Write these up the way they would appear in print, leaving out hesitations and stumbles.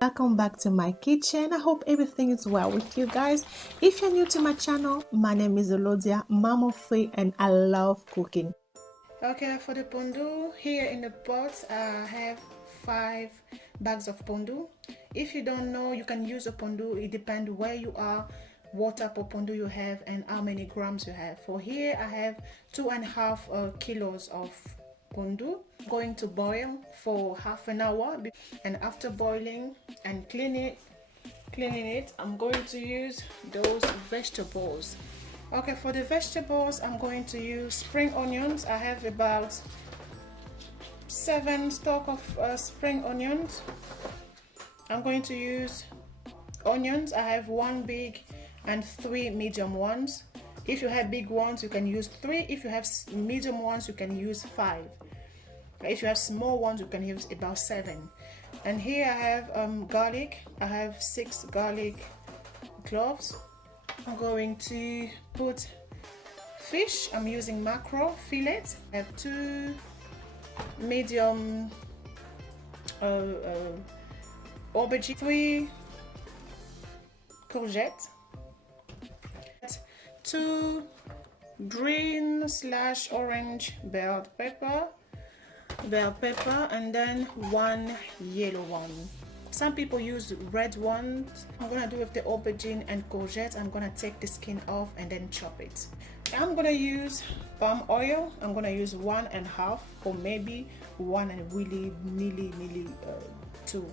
Welcome back to my kitchen. I hope everything is well with you guys. If you're new to my channel, my name is Elodia, mom of three, and I love cooking. Okay, for the pondu, here in the pot I have 5 bags of pondu. If you don't know, you can use a pondu. It depends where you are, what type of pondu you have, and how many grams you have. For here I have 2.5 kilos of pondu. Going to boil for half an hour, and after boiling and cleaning it, I'm going to use those vegetables. Okay, for the vegetables I'm going to use spring onions. I have about 7 stalk of spring onions. I'm going to use onions. I have 1 big and 3 medium ones. If you have big ones you can use 3. If you have medium ones you can use 5. If you have small ones you can use about 7. And here I have garlic. I have 6 garlic cloves. I'm going to put fish. I'm using mackerel fillet. I have 2 medium aubergine, 3 courgette, 2 green/orange bell pepper, and then 1 yellow one. Some people use red ones. I'm gonna do with the aubergine and courgette. I'm gonna take the skin off and then chop it. I'm gonna use palm oil. I'm gonna use 1.5 or maybe 1 and nearly 2.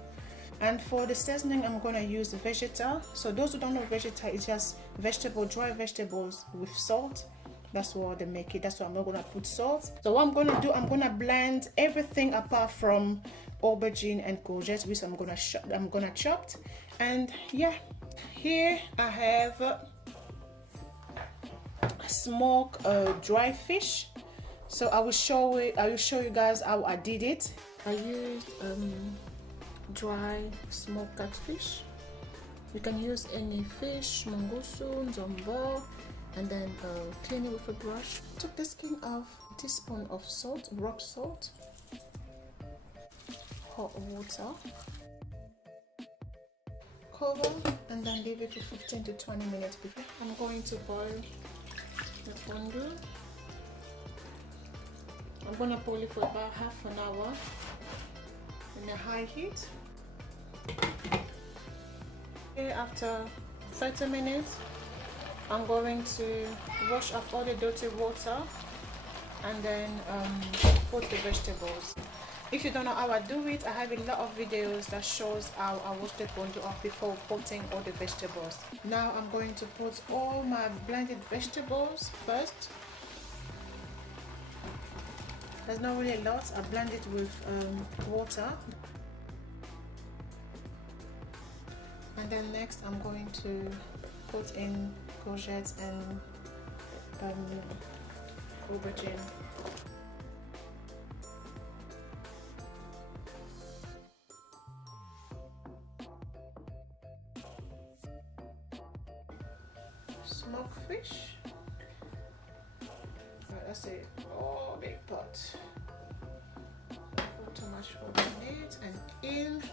And for the seasoning I'm gonna use vegeta. So those who don't know vegeta, it's just dry vegetables with salt. That's what they make it. That's why I'm not gonna put salt. So what I'm gonna do, I'm gonna blend everything apart from aubergine and courgette, which I'm gonna chop. And yeah, here I have smoked dry fish. So I will show you guys how I did it. I used dry smoked catfish. You can use any fish, mongoose, zombo, and then clean it with a brush. Took the skin off, a teaspoon of salt, rock salt, hot water, cover, and then leave it for 15 to 20 minutes before. I'm going to boil the pondu. I'm gonna boil it for about half an hour in a high heat. After 30 minutes I'm going to wash off all the dirty water and then put the vegetables. If you don't know how I do it, I have a lot of videos that shows how I wash the pondu off before putting all the vegetables. Now I'm going to put all my blended vegetables first. There's not really a lot. I blend it with water. And then next I'm going to put in courgettes and aubergine. Smoked fish. That's a big pot. Put too much water in it, and in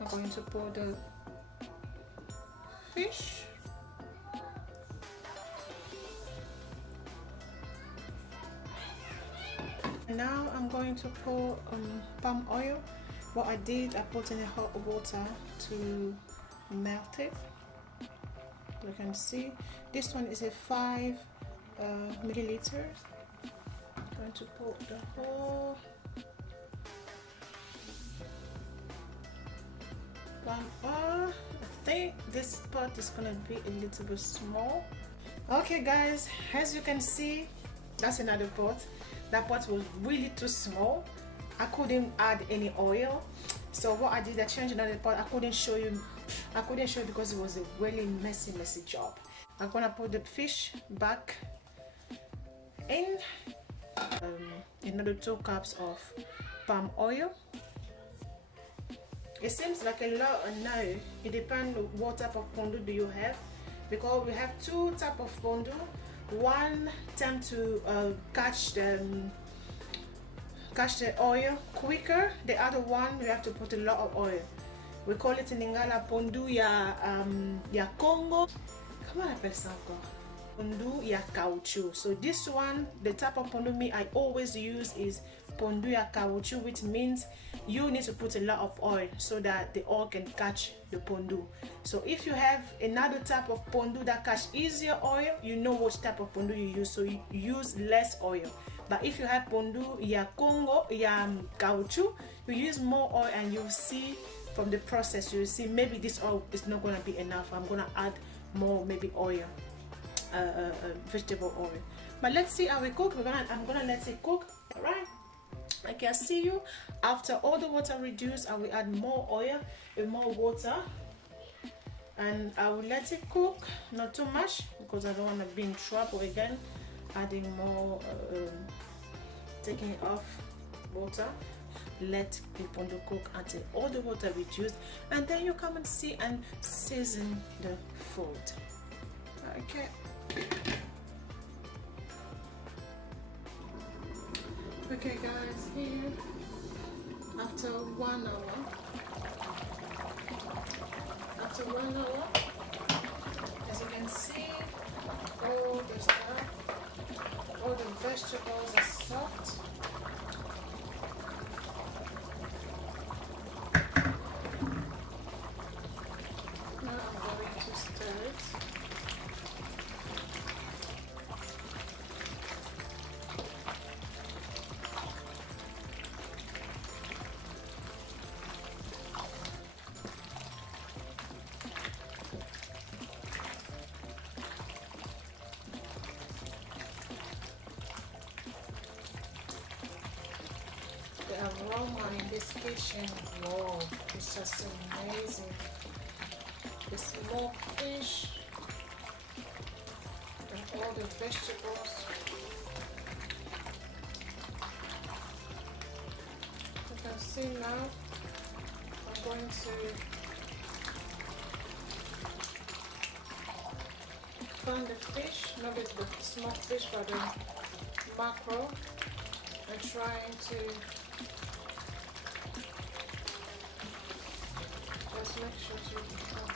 I'm going to pour the fish. Now I'm going to pour palm oil. What I did, I put in the hot water to melt it. You can see this one is a 5 milliliters. I'm going to pour the whole palm oil. I think this pot is gonna be a little bit small. Okay guys, as you can see, that's another pot. That pot was really too small. I couldn't add any oil, so what I did, I changed another pot. I couldn't show you because it was a really messy job. I'm gonna put the fish back in another 2 cups of palm oil. It seems like a lot now. It depends what type of pondu do you have, because we have 2 types of pondu. One tend to catch the oil quicker. The other one you have to put a lot of oil. We call it in Lingala Pondu ya Congo. Comment on appelle ça encore? Pondu ya caoutchouc. So this one, the type of pondu me I always use is pondu ya caoutchouc, which means you need to put a lot of oil so that the oil can catch the pondu. So if you have another type of pondu that catch easier oil, you know which type of pondu you use, so you use less oil. But if you have pondu ya Congo ya caoutchouc, you use more oil, and you'll see from the process, you'll see maybe this oil is not going to be enough. I'm going to add more, maybe oil, vegetable oil. But let's see how we cook. I'm gonna let it cook. All right, I can see you after all the water reduced. I will add more oil and more water, and I will let it cook, not too much, because I don't want to be in trouble again adding more, taking it off water. Let the pondu cook until all the water reduced, and then you come and see and season the food. Okay. Okay guys, here after 1 hour, as you can see, all the stuff, all the vegetables are soft. Now I'm going to stir it. The aroma in this kitchen, wow, it's just amazing. The smoked fish and all the vegetables. You can see now, I'm going to find the fish, not the smoked fish, but the mackerel, and trying to just make sure to cut.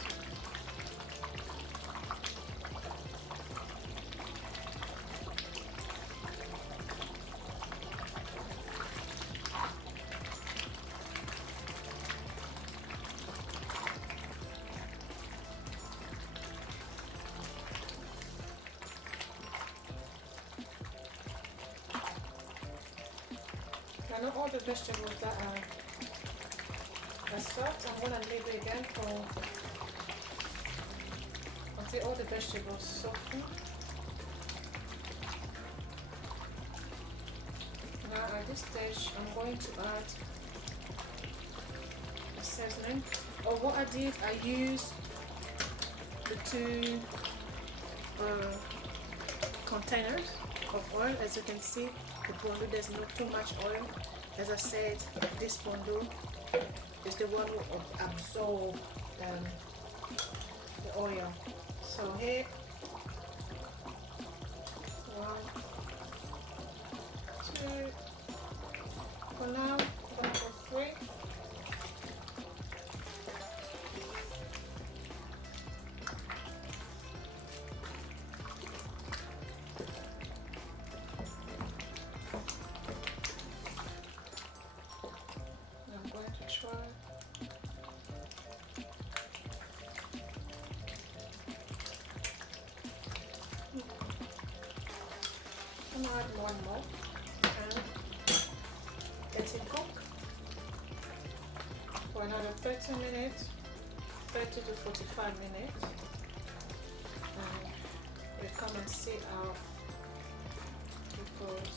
I know all the vegetables that are soft. I'm gonna leave it again until all the vegetables soften. Now at this stage, I'm going to add a seasoning. Or what I did, I used the two containers of oil. As you can see, the pondu, there's not too much oil. As I said, this pondu is the one who absorb the oil. So here, 1, 2, for now, I'm gonna go 3. I'm going to try. I'm gonna add one more and let it cook for another 30 minutes, 30 to 45 minutes, and we'll come and see how it goes.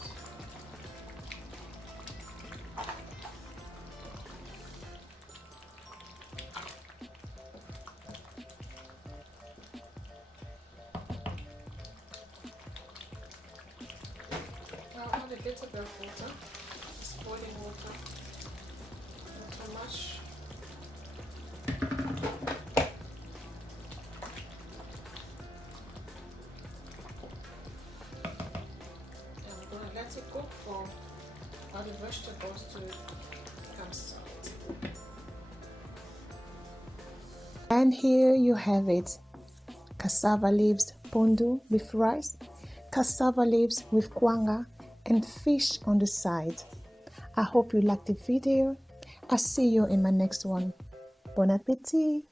I'll add a little bit of water, just boiling water, not too much. I'm going to let it cook for all the vegetables to become soft. And here you have it. Cassava leaves pondu with rice, cassava leaves with kwanga, and fish on the side. I hope you liked the video. I'll see you in my next one. Bon appétit!